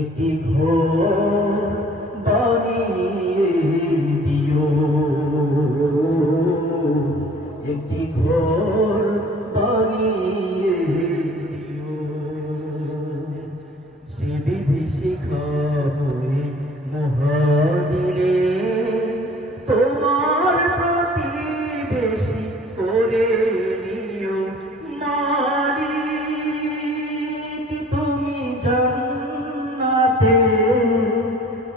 একটি ঘর বানিয়ে দিও, একটি ঘর বানিয়ে দিও। সে বিভীষিকা হয়ে মহাদিনে তোমার প্রতিবেশী করে নিও মালিক। তুমি জান্নাতে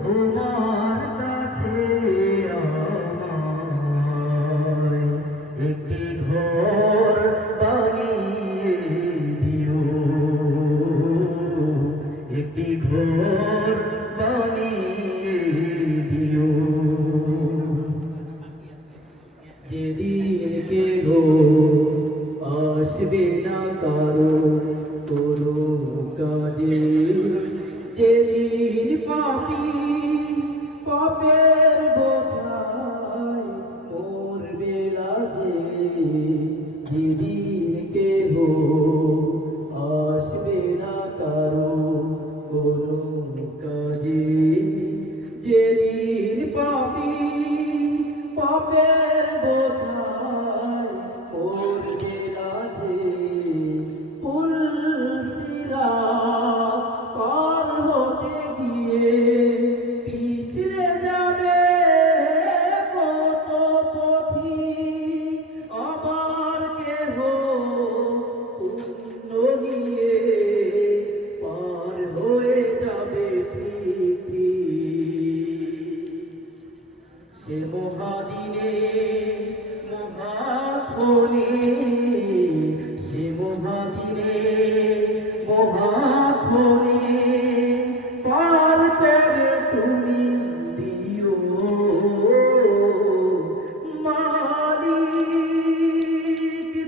তোমার কাছে আমায় একটি ঘর বানিয়ে দিও, একটি ঘর বানিয়ে দিও। যেদিন কেহ আসবে না কারো কোনো কাজে, যেদিন পাপী পাপের বোঝায় মরবে লাজে, যেদিন কেহ আসবে না কারো কোনো কাজে, যেদিন পাপী পাপের বোঝায় মরবে লাজে, পুলসিরাত পার হতে গিয়ে পিছলে যাবে কত পথিক, আবার কেহ পুণ্য নিয়ে পার হয়ে যাবে ঠিক ঠিক। সে মহাদিনে মহাক্ষণে, সে মহাদিনে মহাক্ষণে পার করে তুমি দিও মালিক।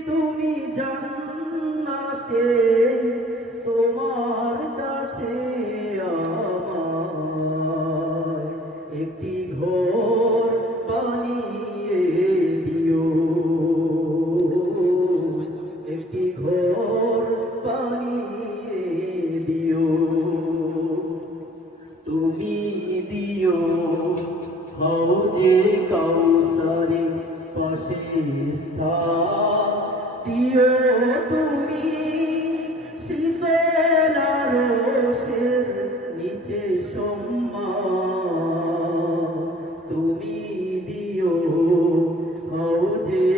তুমি জান্নাতে তোমার কাছে আমায় একটি ঘর বানিয়ে দিও, একটি ঘর বানিয়ে দিও। তুমি দিও হাউজে কাউসারে পাশে স্থান, দিও তুমি শীতল আরশের নিচে